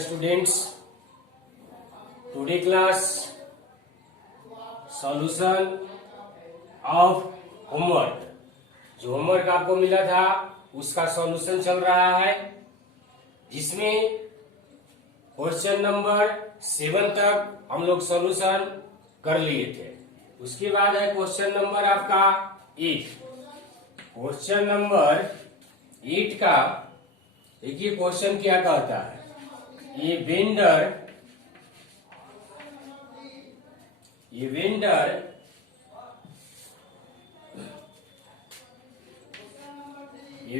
Students, today class solution of homework. जो homework आपको मिला था उसका सॉल्यूशन चल रहा है, जिसमें क्वेश्चन नंबर 7 तक हम लोग सॉल्यूशन कर लिए थे। उसके बाद है क्वेश्चन नंबर आपका 8। क्वेश्चन नंबर 8 का देखिए क्वेश्चन क्या कहता है। ये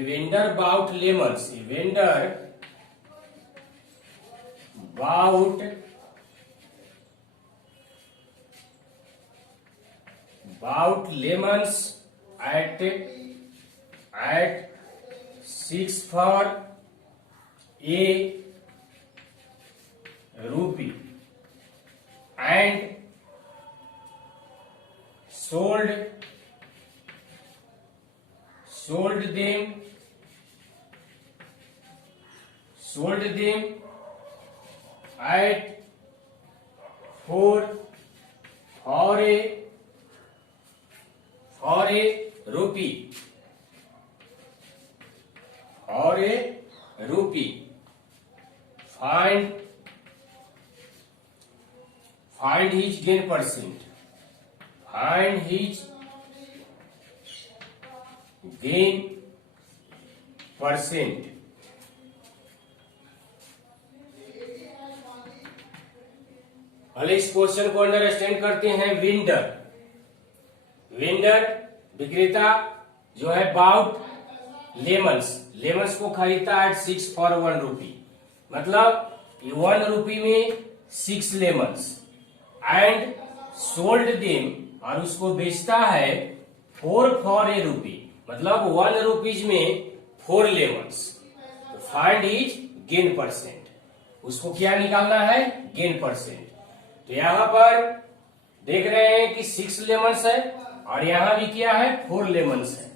vendor bought lemons, bought lemons at 6 for a rupee and sold them at 4 for a rupee. Find his gain percent. पहले इस क्वेश्चन को अंडरस्टैंड करते हैं। वेंडर विक्रेता जो है बाउट लेमन्स को खरीदता है 6 for 1 rupee, मतलब 1 rupee में 6 लेमन्स एंड सोल्ड देम, और उसको बेचता है 4 for a rupee, मतलब 1 rupees में 4 लेमन्स। तो फाइंड हिज गेन परसेंट, उसको क्या निकालना है? Gain percent. तो यहाँ पर देख रहे हैं कि 6 लेमन्स है और यहां भी क्या है? 4 लेमन्स है।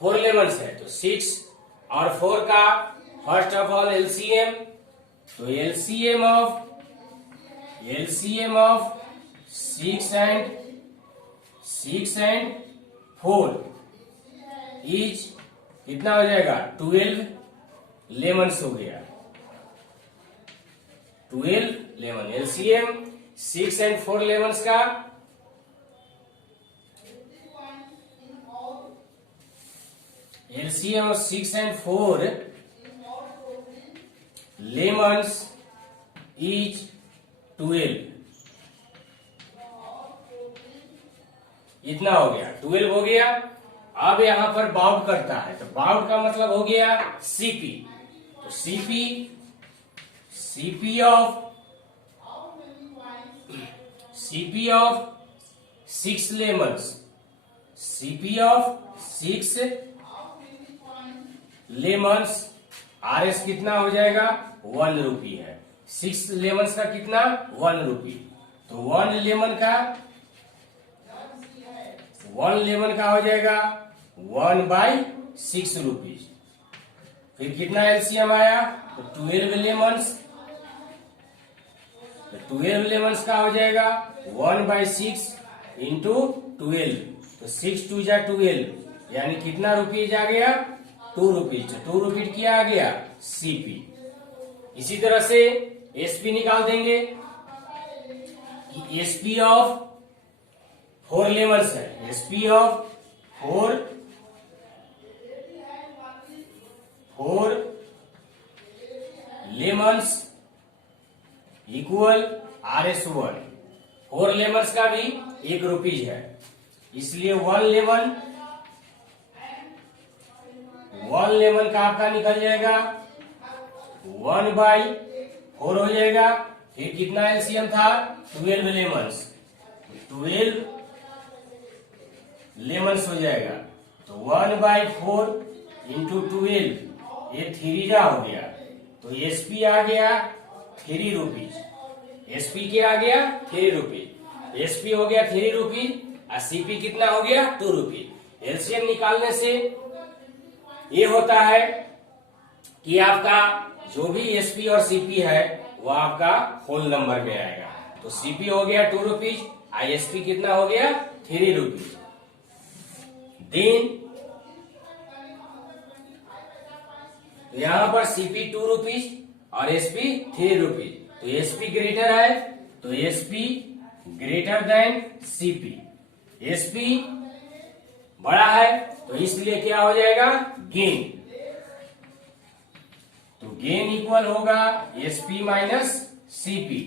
4 लेमन्स है तो 6 और 4 का फर्स्ट ऑफ ऑल एलसीएम। तो एलसीएम ऑफ 6 एंड 4 इज कितना हो जाएगा? 12 लेमन्स हो गया। 12 लेमन एलसीएम 6 एंड 4 लेमन्स का LCM of 6 and 4 lemons is 12। इतना हो गया, 12 हो गया। अब यहां पर बाउट करता है, तो बाउट का मतलब हो गया सीपी। तो सीपी ऑफ 6 लेमन्स आरएस कितना हो जाएगा? 1 rupee है। 6 लेमन्स का कितना? 1 rupee। तो 1 लेमन का हो जाएगा 1/6 rupees। फिर कितना एलसीएम आया? तो 12 लेमन्स का हो जाएगा 1/6 इंटू 12। तो 6 2 जा 12, यानी कितना रुपीज आ गया? 2 rupees। 2 rupees क्या आ गया? सीपी। इसी तरह से एसपी निकाल देंगे कि एसपी ऑफ 4 लेमन्स है। SP of 4 lemons equal RS1। 4 lemons का भी 1 rupees है, इसलिए 1 लेमन का आपका निकल जाएगा 1/4 हो जाएगा। फिर कितना एलसीएम था? 12 लेमन्स। 12 लेमन्स हो जाएगा तो 1/4 इंटू 12, ये 3 जा हो गया। तो एसपी आ गया 3 rupees। एसपी क्या आ गया? 3 rupees। एसपी हो गया 3 rupees और सीपी कितना हो गया? 2 rupees। एलसीएम निकालने से ये होता है कि आपका जो भी एसपी और सीपी है वो आपका होल नंबर में आएगा। तो सीपी हो गया 2 रुपीज, आईएसपी कितना हो गया 3 रुपीज। देन यहां पर सीपी 2 रुपीज और एसपी 3 रुपीज। तो एसपी ग्रेटर है तो SP greater than CP. SP बड़ा है तो इसलिए क्या हो जाएगा गेन। तो गेन इक्वल होगा एसपी माइनस सीपी।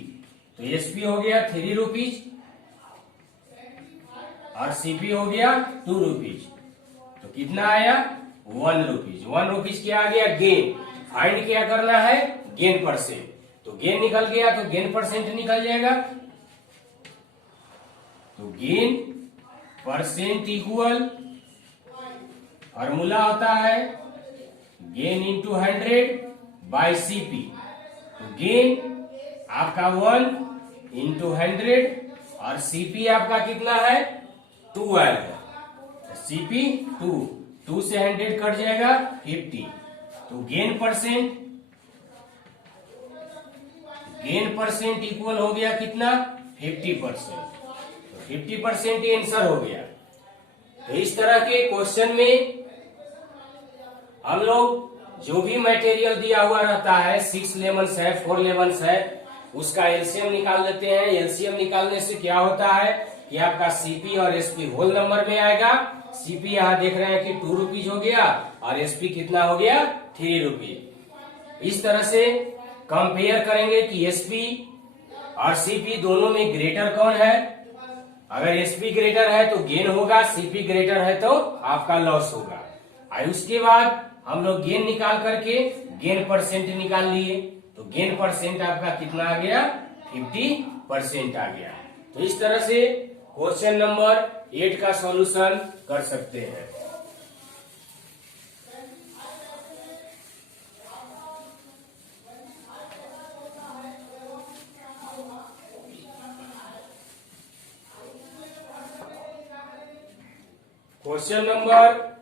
तो एसपी हो गया 3 रुपीज और सीपी हो गया 2 रुपीज। तो कितना आया 1 रुपीज। 1 रुपीज क्या आ गया गेन। फाइंड क्या करना है गेन परसेंट। तो गेन निकल गया तो गेन परसेंट निकल जाएगा। तो गेन परसेंट इक्वल फॉर्मूला होता है गेन इंटू 100 बाई सीपी। तो गेन आपका 1 इंटू 100 और सीपी आपका कितना है 12 है। सीपी 2 से 100 कट जाएगा 50। तो गेन परसेंट इक्वल हो गया कितना 50%। तो 50% आंसर हो गया। तो इस तरह के क्वेश्चन में हम लोग जो भी मटेरियल दिया हुआ रहता है 6 लेमन्स है 4 लेमन्स है उसका एलसीएम निकाल लेते हैं। एलसीएम निकालने से क्या होता है कि आपका सीपी और एसपी होल नंबर में आएगा। सीपी यहां देख रहे हैं कि 2 रुपीज हो गया और एसपी कितना हो गया 3 रुपीज। इस तरह से कंपेयर करेंगे कि एसपी और सीपी दोनों में ग्रेटर कौन है। अगर एसपी ग्रेटर है तो गेन होगा, सीपी ग्रेटर है तो आपका लॉस होगा। और उसके बाद हम लोग गेन निकाल करके गेन परसेंट निकाल लिए। तो गेन परसेंट आपका कितना आ गया 50% आ गया। तो इस तरह से क्वेश्चन नंबर 8 का सॉल्यूशन कर सकते हैं। क्वेश्चन नंबर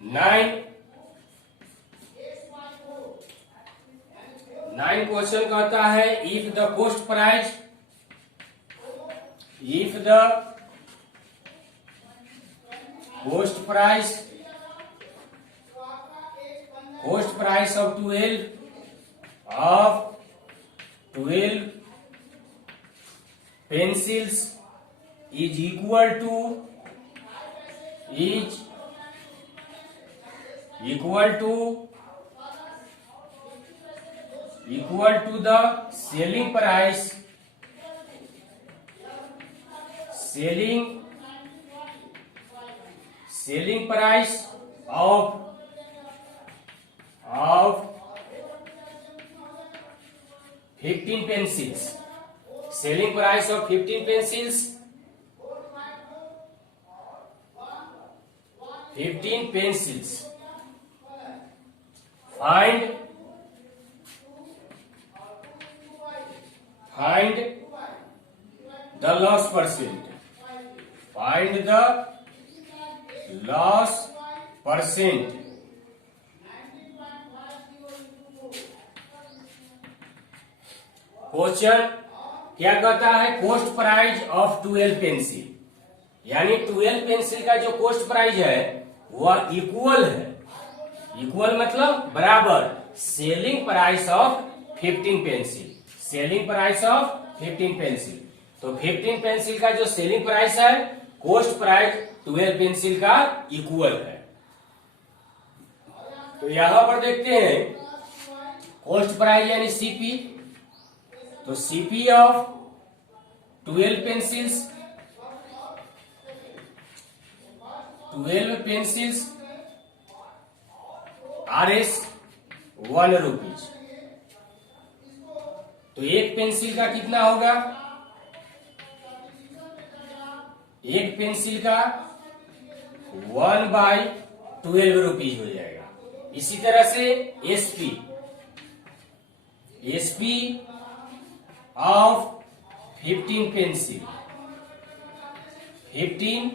9 क्वेश्चन कहता है if the cost price of 12 pencils is equal to the selling price of 15 pencils. Selling price of 15 pencils. 15 pencils. Find the loss percent. Find the loss percent. Question क्या कहता है cost price of 12 pencil, यानी 12 pencil का जो cost price है वह equal है। Equal मतलब बराबर selling price of 15 pencil. Selling price of 15 pencil. तो 15 पेंसिल का जो सेलिंग प्राइस है कॉस्ट प्राइस 12 पेंसिल का इक्वल है। तो यहां पर देखते हैं कॉस्ट प्राइस यानी सीपी। तो CP of 12 pencils 12 RS 1 rupees. तो एक पेंसिल का कितना होगा, एक पेंसिल का 1/12 रुपीज हो जाएगा। इसी तरह से SP of 15 pencil 15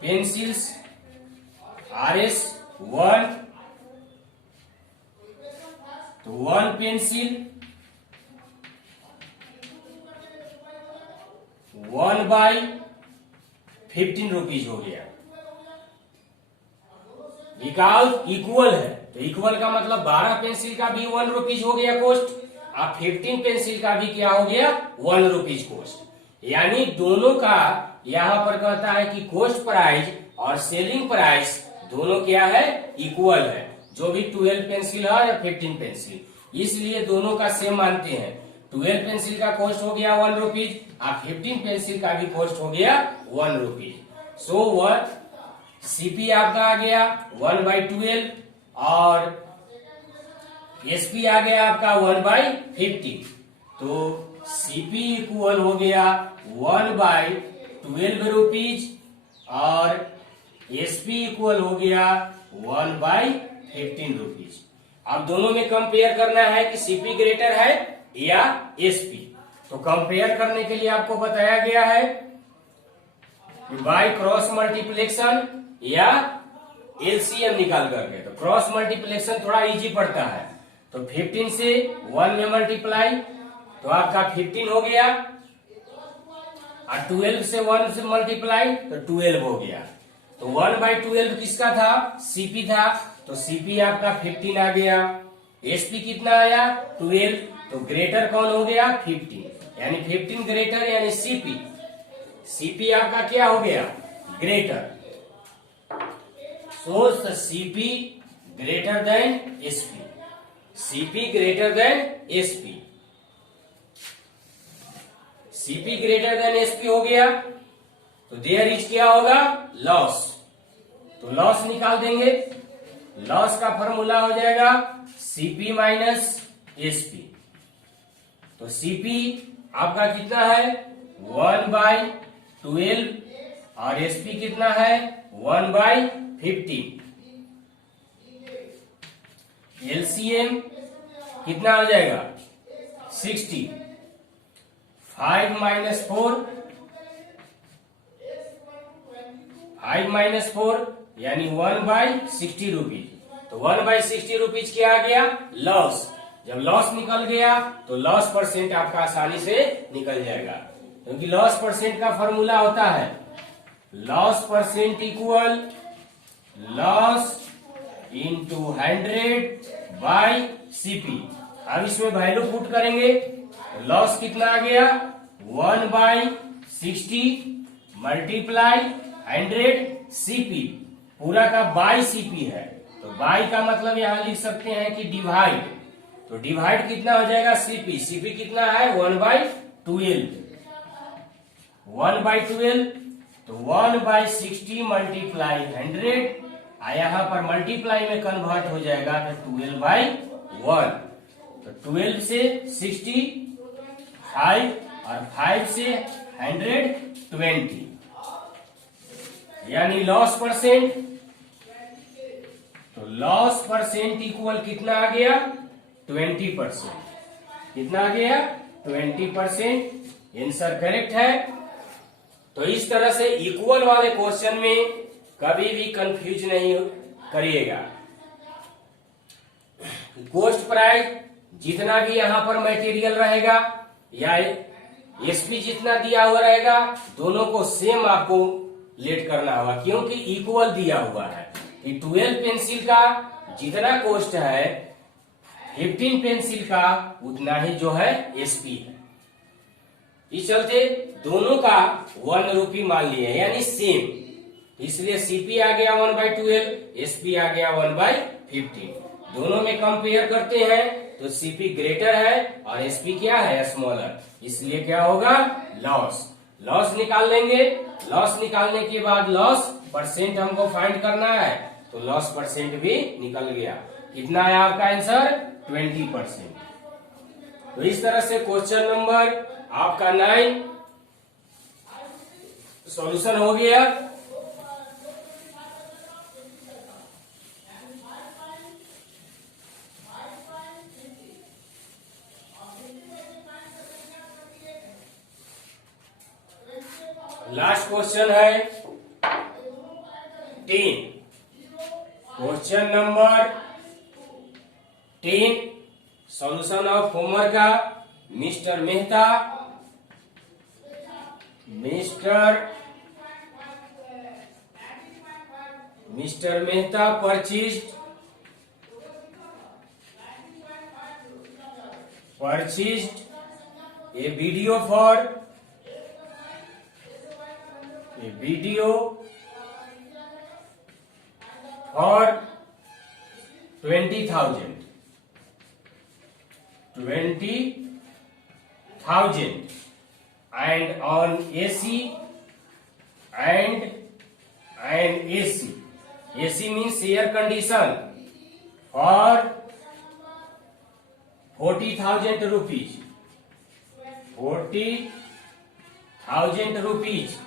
pencils RS 1। तो वन पेंसिल 1/15 रुपीज हो गया। बिकॉज इक्वल है, तो इक्वल का मतलब 12 पेंसिल का भी 1 रुपीज हो गया कॉस्ट, और 15 पेंसिल का भी क्या हो गया 1 रुपीज कॉस्ट। यानी दोनों का यहां पर कहता है कि कॉस्ट प्राइस और सेलिंग प्राइस दोनों क्या है इक्वल है, जो भी 12 पेंसिल है या 15 पेंसिल, इसलिए दोनों का सेम मानते हैं। 12 पेंसिल का कॉस्ट हो गया 1 रुपीज और 15 पेंसिल का भी कॉस्ट हो गया 1 रुपीज। सो सीपी आपका आ गया 1/12 और एसपी आ गया आपका 1/15। तो सीपी इक्वल हो गया 1/12 रुपीज और एसपी इक्वल हो गया 1/15 रुपीज। अब दोनों में कंपेयर करना है कि सीपी ग्रेटर है या एसपी। तो कंपेयर करने के लिए आपको बताया गया है बाय क्रॉस मल्टीप्लिकेशन या एलसीएम निकाल करके। तो क्रॉस मल्टीप्लिकेशन थोड़ा इजी पड़ता है, तो 15 से 1 में मल्टीप्लाई तो आपका 15 हो गया, और 12 से 1 से मल्टीप्लाई तो 12 हो गया। तो 1/12 किसका था सीपी था, तो सीपी आपका 15 आ गया। एसपी कितना आया 12, तो ग्रेटर कौन हो गया 15, यानी 15 ग्रेटर यानी सीपी। सीपी आपका क्या हो गया greater. So CP greater than SP, CP greater than SP, CP greater than SP हो गया। तो देयर इज क्या होगा लॉस, तो लॉस निकाल देंगे। लॉस का फॉर्मूला हो जाएगा सीपी माइनस एसपी। तो सीपी आपका कितना है 1/12 और एसपी कितना है 1/15। एलसीएम कितना हो जाएगा 60। 5 - 4, 5 - 4 यानी 1/60 रुपीज। तो 1/60 रुपीज क्या आ गया लॉस। जब लॉस निकल गया तो लॉस परसेंट आपका आसानी से निकल जाएगा, क्योंकि लॉस परसेंट का फॉर्मूला होता है loss percent equal loss into 100/सीपी। अब इसमें वैल्यू पुट करेंगे, लॉस कितना आ गया 1/60 मल्टीप्लाई 100 पूरा का बाई सीपी है। तो बाई का मतलब यहां लिख सकते हैं कि डिवाइड, तो डिवाइड कितना हो जाएगा सीपी। सीपी कितना है 1/12, 1/12 तो 1/60 मल्टीप्लाई 100, यहां पर मल्टीप्लाई में कन्वर्ट हो जाएगा तो 12/1। तो 12 से 60 5 और 5 से 120, यानी लॉस परसेंट। तो लॉस परसेंट इक्वल कितना आ गया 20%। कितना आ गया 20%। आंसर करेक्ट है। तो इस तरह से इक्वल वाले क्वेश्चन में कभी भी कंफ्यूज नहीं करिएगा। कॉस्ट प्राइस जितना भी यहां पर मटेरियल रहेगा या एसपी जितना दिया हुआ रहेगा, दोनों को सेम आपको लेट करना होगा, क्योंकि इक्वल दिया हुआ है कि 12 पेंसिल का जितना कॉस्ट है 15 पेंसिल का उतना ही जो है एसपी है। इस चलते दोनों का 1 रुपी मान लिए यानी सेम, इसलिए सीपी आ गया 1/12, एसपी आ गया 1/15। दोनों में कंपेयर करते हैं तो सीपी ग्रेटर है और एसपी क्या है स्मॉलर, इसलिए क्या होगा लॉस। लॉस निकाल लेंगे। लॉस निकालने के बाद लॉस परसेंट हमको फाइंड करना है, तो लॉस परसेंट भी निकल गया। कितना है आपका आंसर 20%। तो इस तरह से क्वेश्चन नंबर आपका 9 सॉल्यूशन हो गया। लास्ट क्वेश्चन है 10। Question number 10 solution of homework का mister Mehta purchased a video for 20,000 and on AC means air condition for 40,000 rupees. 40,000 rupees.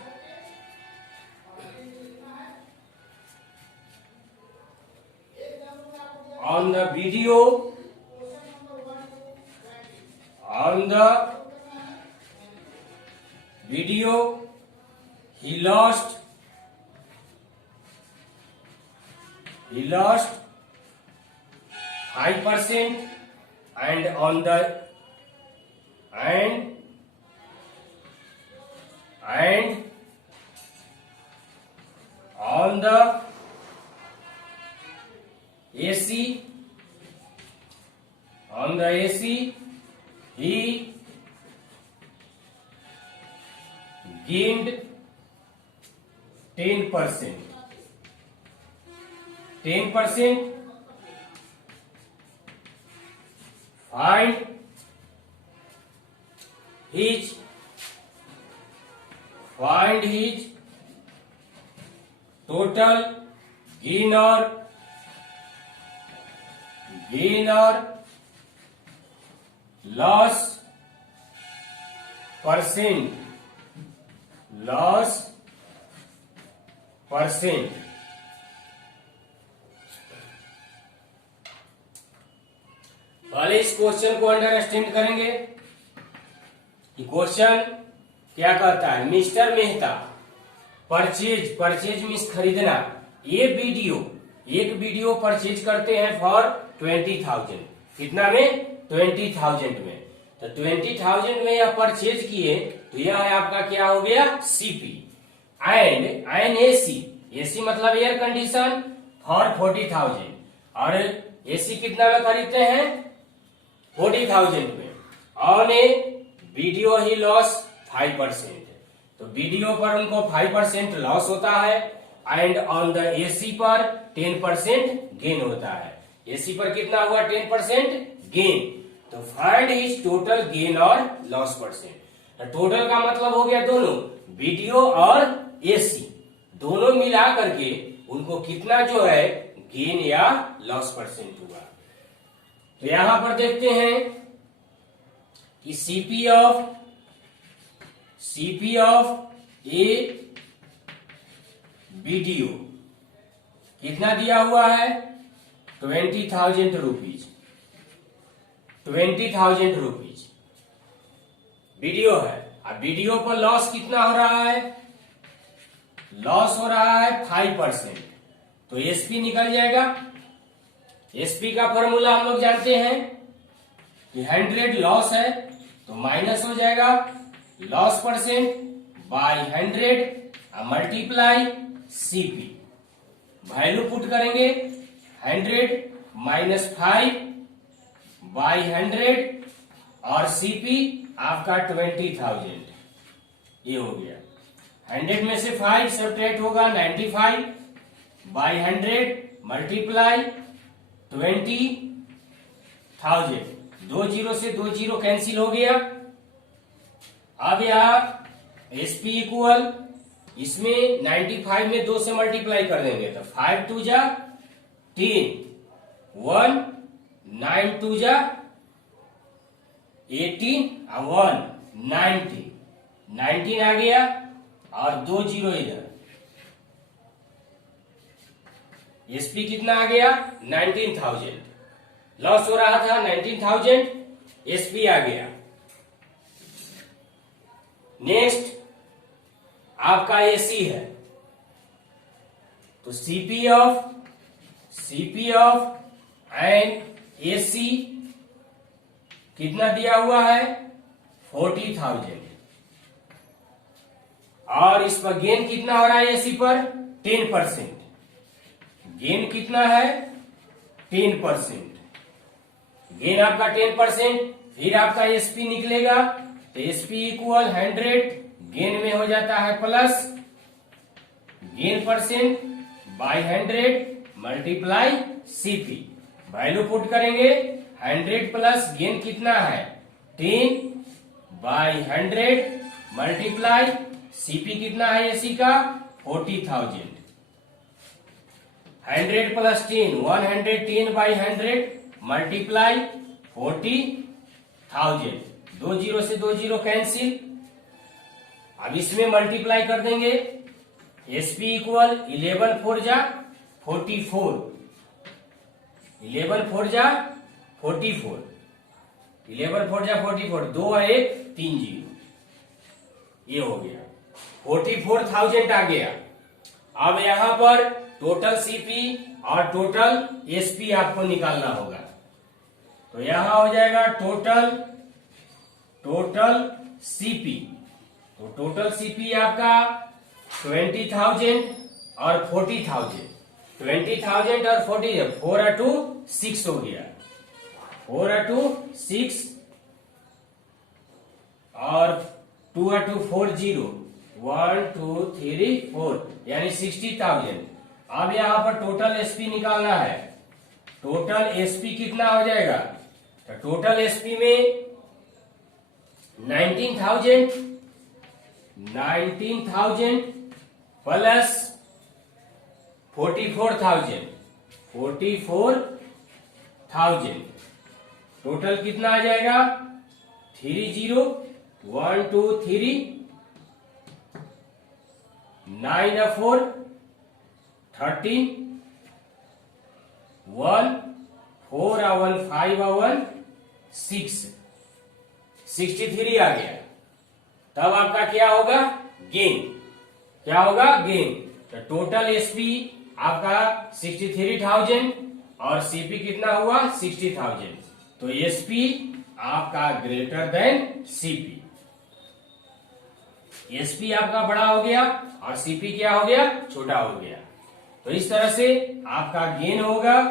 On the video, he lost 5% and on the AC he gained 10%. Find his total gain or loss percent. पहले इस question को understand करेंगे कि question क्या कहता है। Mister Mehta purchase means खरीदना, एक वीडियो परचेज करते हैं फॉर 20,000। कितना में? 20,000 में। तो 20,000 में यह परचेज किए तो यह आपका क्या हो गया? सीपी एंड एसी मतलब एयर कंडीशन फॉर 40,000 और एसी कितना में खरीदते हैं? 40,000 में। On A video he loss 5%, तो वीडियो पर उनको 5% लॉस होता है एंड ऑन द एसी पर 10% गेन होता है। एसी पर कितना हुआ? 10% गेन। तो फाइंड हिज टोटल गेन और लॉस परसेंट। टोटल का मतलब हो गया दोनों, वीडियो और एसी दोनों मिला करके उनको कितना जो है गेन या लॉस परसेंट हुआ। तो यहां पर देखते हैं कि सीपी ऑफ ए वीडियो कितना दिया हुआ है? 20,000 रुपीज। 20,000 रुपीज वीडियो है। अब वीडियो पर लॉस कितना हो रहा है? लॉस हो रहा है 5%, तो एसपी निकल जाएगा। एसपी का फॉर्मूला हम लोग जानते हैं कि 100 लॉस है तो माइनस हो जाएगा loss percent by 100 multiply CP. Value put करेंगे 100 माइनस 5 बाय 100 और सीपी आपका 20,000। ये हो गया। 100 में से 5 सब्ट्रैक्ट होगा 95 बाय 100 मल्टीप्लाई 20,000। 2 जीरो से 2 जीरो कैंसिल हो गया। अब यहाँ एसपी इक्वल इसमें 95 में 2 से मल्टीप्लाई कर देंगे तो 5 2 जा 10 1 9 2 जा 18 1 19 आ गया और 2 जीरो इधर। एसपी कितना आ गया? 19,000। लॉस हो रहा था 19,000, एसपी आ गया। नेक्स्ट आपका एसी है, तो सीपी ऑफ एन एसी कितना दिया हुआ है 40,000 और इस पर गेन कितना हो रहा है एसी पर 10%। गेन कितना है 10%। गेन आपका 10%। फिर आपका एसपी निकलेगा तो एसपी इक्वल 100 गेन में हो जाता है plus gain percent by 100 multiply CP. Value put करेंगे 100 प्लस गेन कितना है 10 बाय 100 मल्टीप्लाई सीपी कितना है एसी का 40,000। 100 प्लस 10 110 बाई 100 मल्टीप्लाई 40,000। 2 जीरो से 2 जीरो कैंसिल। अब इसमें मल्टीप्लाई कर देंगे एसपी इक्वल 11 4 जा 44 11 4 जा 44 11 4 जा 44 2 और 1 3 जीरो ये हो गया 44,000 आ गया। अब यहां पर टोटल सीपी और टोटल एसपी आपको निकालना होगा। तो यहां हो जाएगा टोटल सीपी। तो टोटल सीपी आपका 20,000 और 40,000। 20,000 और 40,000 4 और 2 6 हो गया 4 और 2 6 और 2 और 2 4 0 1 2 3 4 यानी 60,000। अब यहां पर टोटल एसपी निकालना है। टोटल एसपी कितना हो जाएगा तो टोटल एसपी में 19,000 प्लस 44,000 टोटल कितना आ जाएगा 30 1 2 3 9 और 4 13 1 4 और 1 5 और 1 6 63 आ गया। तब आपका क्या होगा गेन। क्या होगा गेन। तो टोटल एसपी आपका 63,000 और सीपी कितना हुआ 60,000। तो एसपी आपका ग्रेटर देन सीपी। एसपी आपका बड़ा हो गया और सीपी क्या हो गया छोटा हो गया। तो इस तरह से आपका गेन होगा।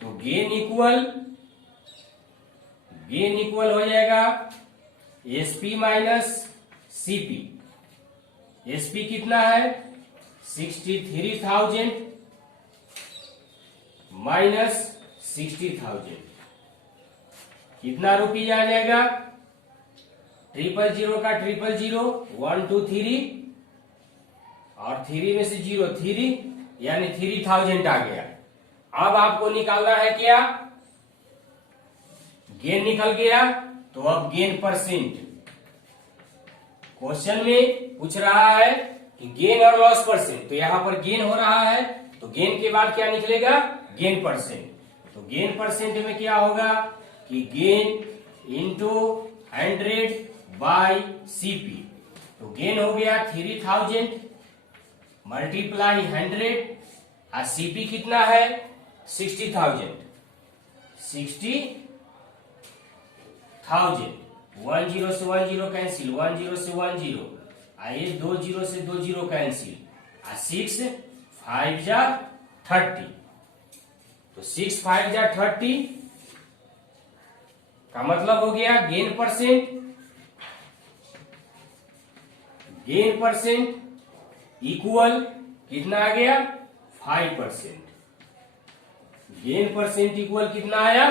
तो गेन इक्वल हो जाएगा एसपी माइनस सीपी। एसपी कितना है 63,000 माइनस 60,000 कितना रुपया आ जाएगा 000 का 000 1 2 3 और 3 में से 0 3 यानी 3,000 आ गया। अब आपको निकालना है क्या गेन निकल गया। तो अब गेन परसेंट क्वेश्चन में पूछ रहा है कि गेन और लॉस परसेंट। तो यहां पर गेन हो रहा है तो गेन के बाद क्या निकलेगा गेन परसेंट। तो गेन परसेंट में क्या होगा कि गेन इंटू 100 बाई सीपी। तो गेन हो गया 3,000 मल्टीप्लाई 100 और सीपी कितना है 60,000 1 0 से 1 0 कैंसिल 1 0 से 1 0 आइए 2 0 से 2 0 कैंसिल 6 5 जा 30। तो 6 5 जा 30 का मतलब हो गया गेन परसेंट इक्वल कितना आ गया 5%। गेन परसेंट इक्वल कितना आया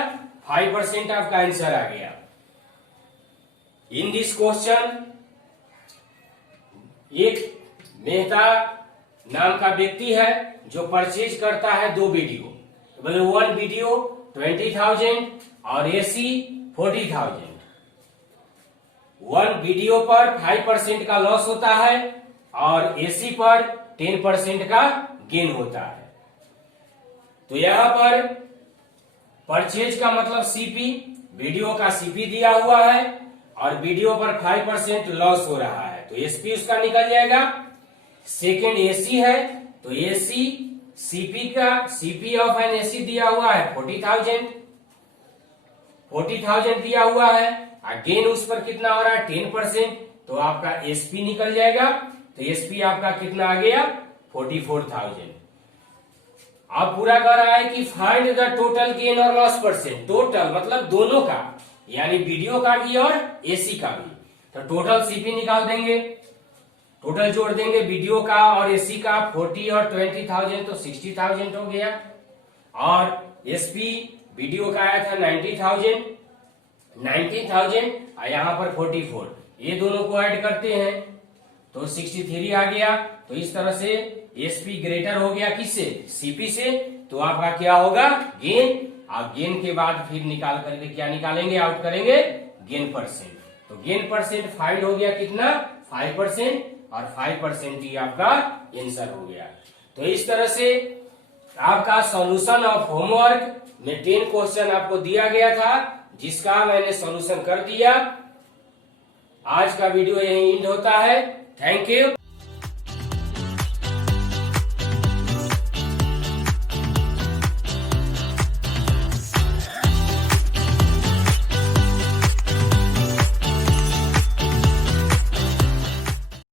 5% आपका आंसर आ गया। इन दिस क्वेश्चन एक मेहता नाम का व्यक्ति है जो परचेज करता है 2 वीडियो। तो बोले 1 वीडियो 20,000 और एसी 40,000। 1 वीडियो पर 5% का लॉस होता है और एसी पर 10% का गेन होता है। तो यहां पर परचेज का मतलब सीपी वीडियो का सीपी दिया हुआ है और वीडियो पर 5% लॉस हो रहा है। तो एसपी उसका निकल जाएगा। सेकेंड एसी है तो AC CP of N AC दिया हुआ है 40,000 40,000 दिया हुआ है, गेन उस पर कितना हो रहा है 10%, तो आपका एसपी निकल जाएगा। तो एसपी आपका कितना आ गया 44,000। अब पूरा कर रहा है कि फाइंड द टोटल गेन और लॉस परसेंट। टोटल मतलब दोनों का, यानी वीडियो का भी और एसी का भी। तो टोटल सीपी निकाल देंगे, टोटल जोड़ देंगे वीडियो का और एसी का, 40 और 20,000 तो 60,000 हो गया। और एसपी वीडियो का आया था 19,000 और यहाँ पर 44, ये दोनों को ऐड करते हैं तो 63 आ गया। तो इस तरह से एसपी ग्रेटर हो गया किससे, सीपी से। तो आपका क्या होगा गेन, और गेन के बाद फिर निकाल करके क्या निकालेंगे, आउट करेंगे गेन परसेंट। तो गेन परसेंट फाइंड हो गया कितना 5%, और 5% ही आपका आंसर हो गया। तो इस तरह से आपका सॉल्यूशन ऑफ होमवर्क में 10 क्वेश्चन आपको दिया गया था, जिसका मैंने सॉल्यूशन कर दिया। आज का वीडियो यही एंड होता है। Thank you.